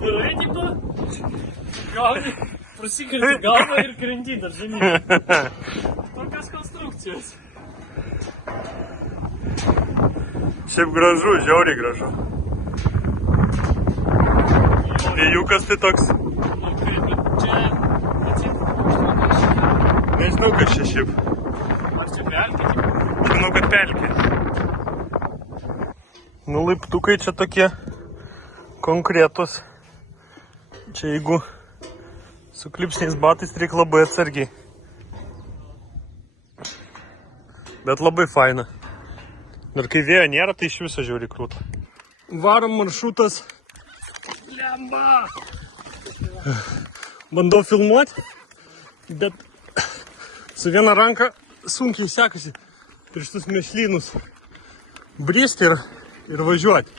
Darai tipo, gauni, prasikalti galvą ir krenti dar žemyn. Tokios konstrukcijos. Šiaip gražu, žiauriai gražu. Vėjukas tai toks. Čia, Nežinau, kas čia šiaip. ar čia pelkė? Aš manau, kad pelkė. Nu, laiptukai čia tokie konkretus. Čia jeigu su klipsniais batais reikia labai atsargiai. Bet labai faina. Ir kai vėjo nėra, tai iš viso žiauriai krūta. Varom maršrutas. Lemba! Bandau filmuoti, bet su viena ranka sunkiai sekasi prieš tus mėšlynus bristi ir važiuoti.